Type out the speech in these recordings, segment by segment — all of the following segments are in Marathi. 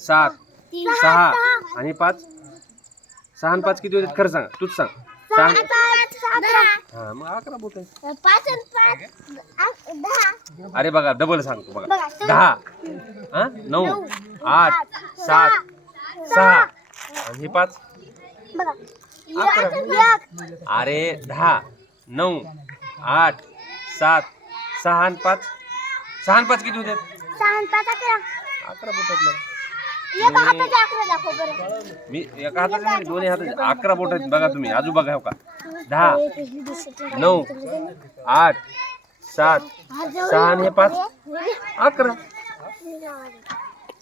सात सहा आणि पाच. सहा आणि पाच किती होते खरं सांग. तूच सांग. सहा हा मग अकरा बोट अरे बघा डबल सांगतो बघा. दहा. हा? नऊ. आठ. सात. सहा. आणि हे पाच अकरा. अरे दहा. नऊ. आठ. सात. सहा आणि पाच? सहा आणि पाच किती होते? अकरा. आहेत मला एका हाताचे अकरा दाखव बरं. मी एका हाताचे नाही, दोन्ही हाताचे अकरा बोट आहेत बघा तुम्ही आजू बघा हो का? दहा नऊ आठ सात सहा आणि हे पाच. अकरा.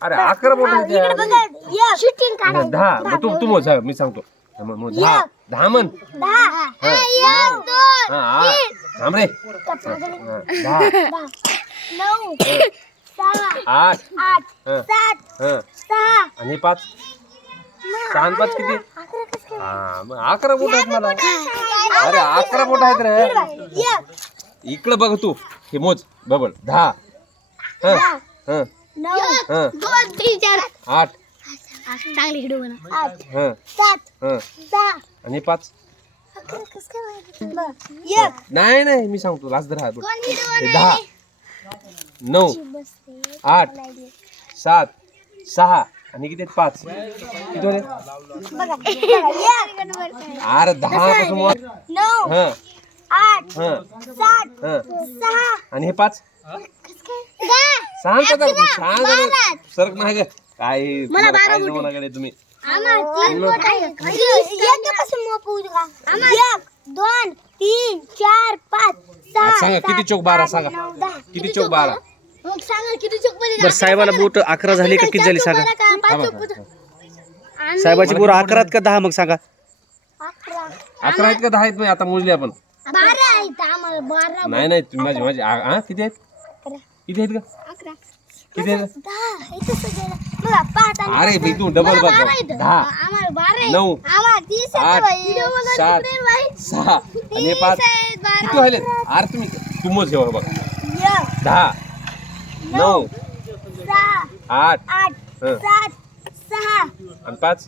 अरे अकरा बोट आहेत. शूटिंग दहा मग तू तू मोज हा, मी सांगतो. मग मग दहा दहा म्हण. दहा. हा. एक दोन हा आठ. थांब रे. हा, दहा. नऊ. आठ. आठ हा, सात हा. सहा. आणि पाच. सहा आणि पाच किती? हा मग अकरा बोट आहेत मला. अरे अकरा बोट आहेत रे. इकडं बघ तू. हे मोज बबल. दहा. हा. हा. हा. आठ. चांगली हिडू म्हणा. हा. सात. हा. आणि हे पाच नाही नाही मी सांगतो. लास्ट धर हात बोट. हे दहा. नऊ आठ सात सहा आणि किती आहेत? पाच. किती होते अरे दहा पासून हा. आठ हा. सात हा. सहा. आणि हे पाच? दहा. सांग सांग. सरक नाही काय काय तुम्ही? एक दोन तीन चार पाच हा, सांगा, किती चौक बारा सांगा. किती चौक बारा? मग सांगा किती चौकमध्ये बरं साहेबाला बोट अकरा झाली का किती झाली सांगा. साहेबाची बोर अकरात का दहा मग सांगा? अकरा. आहेत का दहा आहेत नाही आता मोजले आपण. बारा आहेत आम्हाला बारा नाही नाही तुम्ही माझी माझी आ- हा किती आहेत? किती आहेत का अकरा. किती आहेत? दहा इथं सगळं बघा पाच आणि अरे भाई तू डबल बघ दहा. आम्हाला बारा आहेत. नऊ. आम्हाला तीस आहेत आठ बाई. सात बाई. सहा. आणि हे पाच. किती व्हायले अरे तुम्ही तू मोज घेऊ बघ. दहा नऊ सहा आठ आठ हं. सात सहा आणि पाच?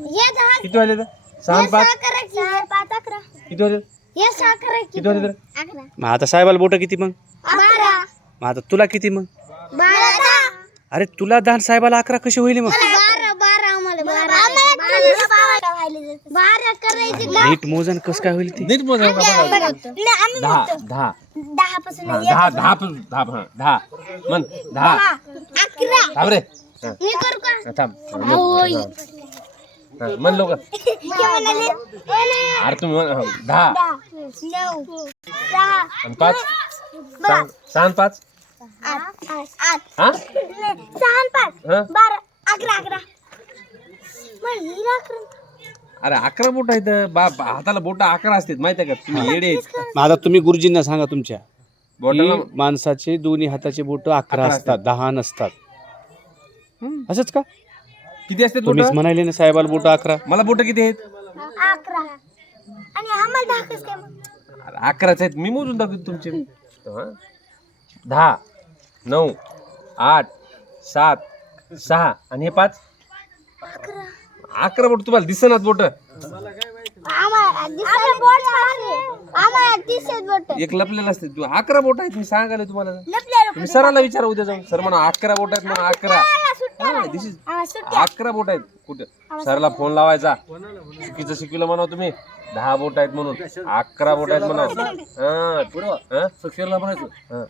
हे दहा किती व्हायले तर? सहा आणि पाच? सहा करा की. सहा, पाच अकरा किती व्हायले हे सहा करा की. किती व्हायले तर? अकरा मग आता साहेबाला बोट किती मग? बारा. मग आता तुला किती मग? बारा अरे तुला दहा आणि साहेबाला अकरा कशी होईल मग? बारा बारा आम्हाला. बारा. आम्हाला बारा करायचे का? नीट मोजन कसं काय होईल ते? नीट मोज नाही, आम्ही दहा म्हणतो. दहा. दहा पासून हा, दहा दहा दहा हा, दहा. म्हण दहा. अकरा. थांब रे. हा, मी करू का? हा, थांब. हा, म्हण लवकर. हे म्हणाले अरे तुम्ही हा, दहा. दहा नऊ सहा आणि पाच? सहा सहा आणि पाच? आठ आठ हा? सहा आणि पाच. हा? बारा अकरा अकरा. मग हिला अकरा. अरे अकरा बोट आहेत. बा बा- हाताला बोट अकरा असतात माहिती आहे का? तुम्ही येडे आहेत. मग आता तुम्ही गुरुजींना सांगा तुमच्या. बोटाला की माणसाचे दोन्ही हाताचे बोट अकरा असतात दहा नसतात. असंच का? किती असतात बोट? तुम्हीच म्हणाले ना साहेबाला बोट अकरा. मला बोट किती आहेत? अकरा. आणि आम्हाला दहा कसं काय मग अरे अकराच आहेत. मी मोजून दाखवतो तुमचे. हा. दहा नऊ आठ सात सहा. आणि हे पाच? अकरा. अकरा बोट तुम्हाला दिसनात बोट. आम्हाला बोट आम्हाला. एक लपलेलं असते. तू अकरा बोट आहेत मी सांगायला तुम्हाला. लपलेलं तुम्ही सराला विचारा उद्या जाऊन. सर म्हणा अकरा बोट आहेत म्हणा अकरा. हा, this is- आम्हाला सुट्टी अकरा बोट आहेत. कुठे? सरला फोन लावायचा. चुकीचं शिकवलं म्हणा तुम्ही. दहा बोट आहेत म्हणून. अकरा बोट आहेत म्हणा. हा. पुढं हा? शिक्षकला म्हणायचं हा.